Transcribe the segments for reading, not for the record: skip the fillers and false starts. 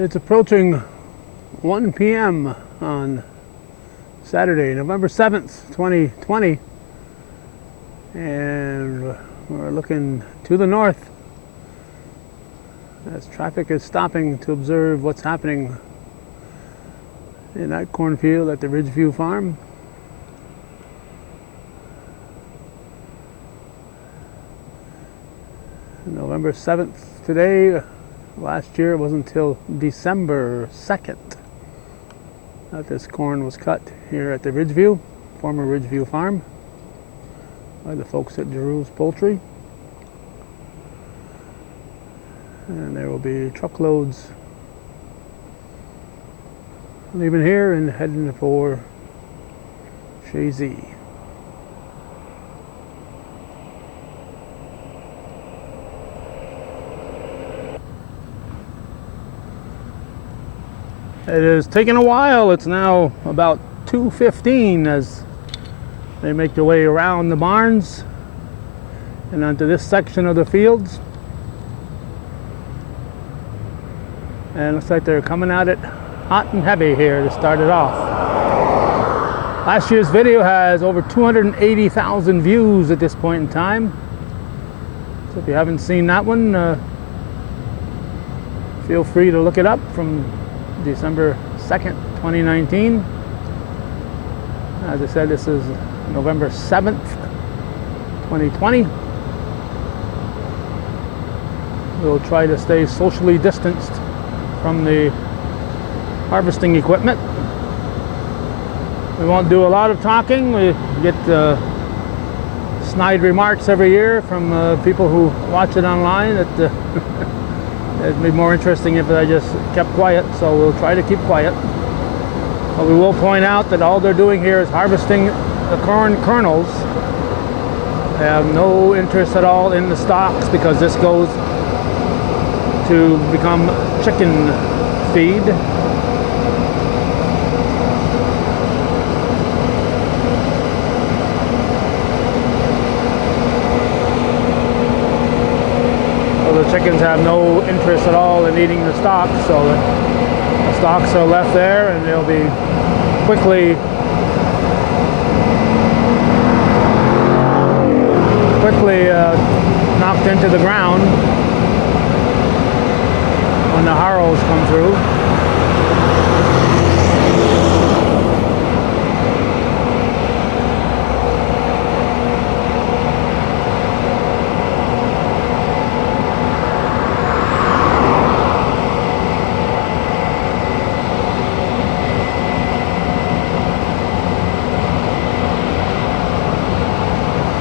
It's approaching 1 p.m. on Saturday, November 7th, 2020, and we're looking to the north as traffic is stopping to observe what's happening in that cornfield at the Ridgeview Farm. November 7th today. Last year it wasn't until December 2nd that this corn was cut here at the Ridgeview, former Ridgeview Farm, by the folks at Giroux Poultry. And there will be truckloads leaving here and heading for Shazy. It is taking a while. It's now about 2:15 as they make their way around the barns and onto this section of the fields. And it looks like they're coming at it hot and heavy here to start it off. Last year's video has over 280,000 views at this point in time. So if you haven't seen that one, feel free to look it up, from December 2nd, 2019. As I said, this is November 7th, 2020. We'll try to stay socially distanced from the harvesting equipment. We won't do a lot of talking. We get snide remarks every year from people who watch it online that it'd be more interesting if I just kept quiet, so we'll try to keep quiet. But we will point out that all they're doing here is harvesting the corn kernels. They have no interest at all in the stalks, because this goes to become chicken feed. The chickens have no interest at all in eating the stalks, so the stalks are left there and they'll be quickly knocked into the ground when the harrows come through.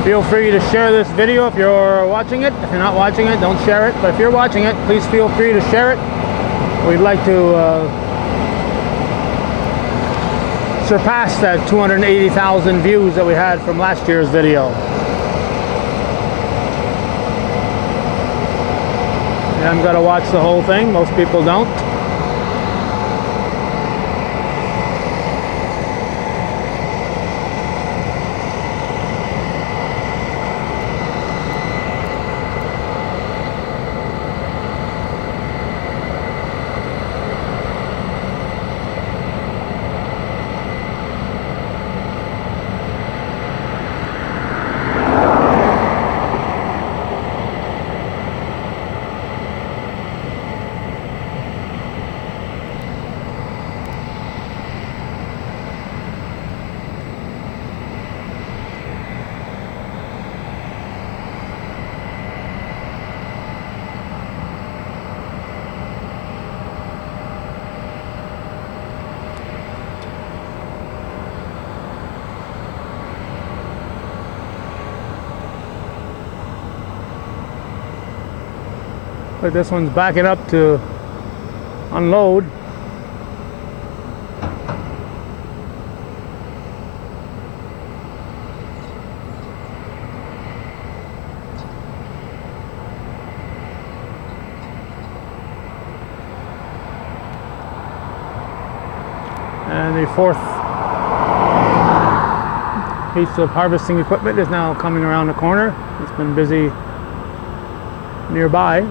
Feel free to share this video if you're watching it. If you're not watching it, don't share it. But if you're watching it, please feel free to share it. We'd like to surpass that 280,000 views that we had from last year's video. You haven't got to watch the whole thing. Most people don't. But this one's backing up to unload. And the fourth piece of harvesting equipment is now coming around the corner. It's been busy nearby.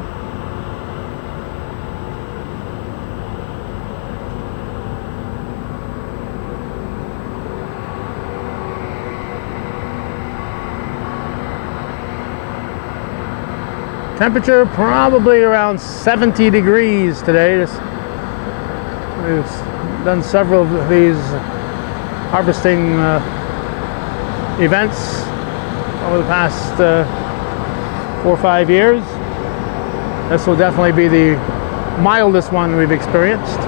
Temperature probably around 70 degrees today. We've done several of these harvesting events over the past 4 or 5 years. This will definitely be the mildest one we've experienced.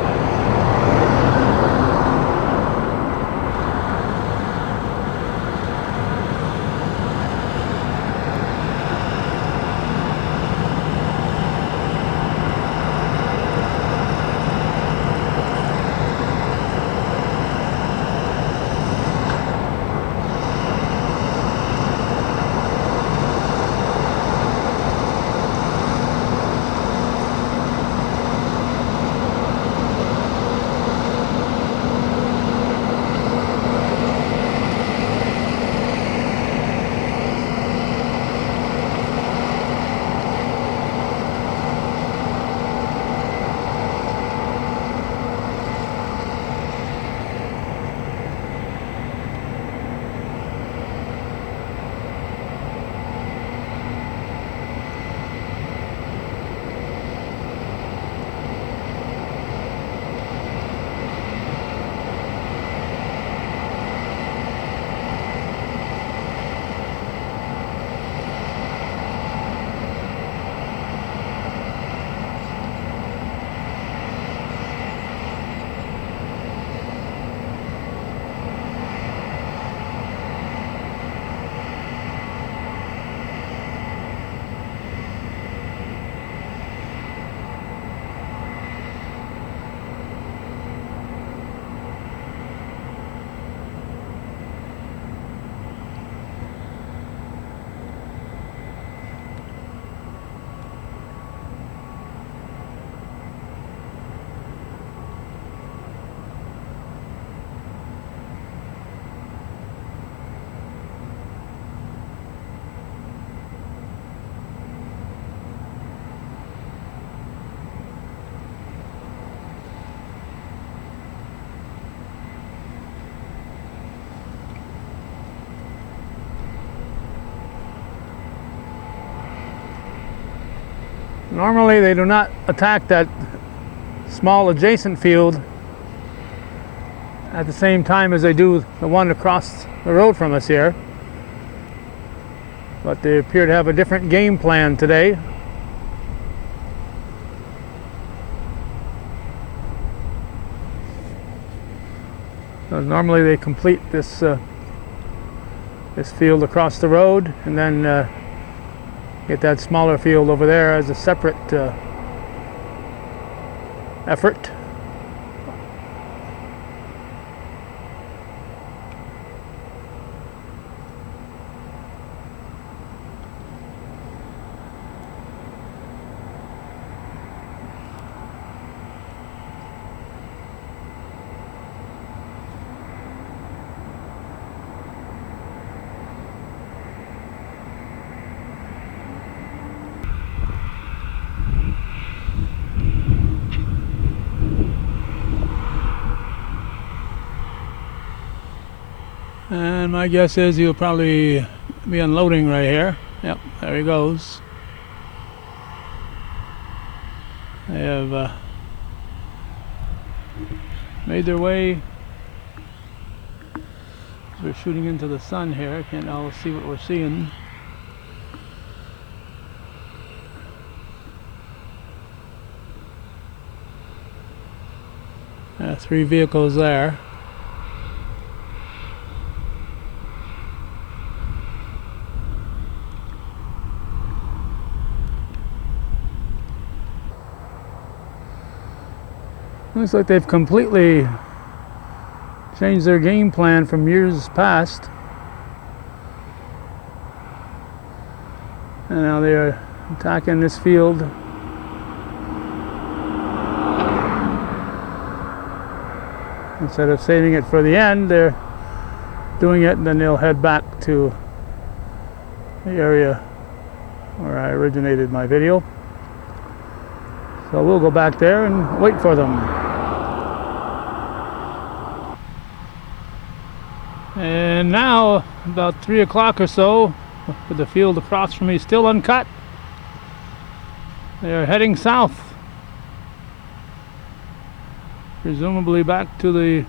Normally they do not attack that small adjacent field at the same time as they do the one across the road from us here, but they appear to have a different game plan today. So normally they complete this this field across the road and then get that smaller field over there as a separate effort. And my guess is he'll probably be unloading right here. Yep, there he goes. They have made their way. We're shooting into the sun here. Can't all see what we're seeing. Three vehicles there. Looks like they've completely changed their game plan from years past. And now they are attacking this field. Instead of saving it for the end, they're doing it and then they'll head back to the area where I originated my video. So we'll go back there and wait for them. And now, about 3 o'clock or so, with the field across from me still uncut, They are heading south, presumably back to the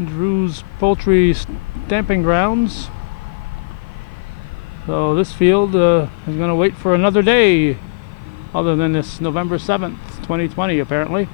Giroux's poultry stamping grounds. So this field is going to wait for another day, other than this November 7th, 2020, apparently.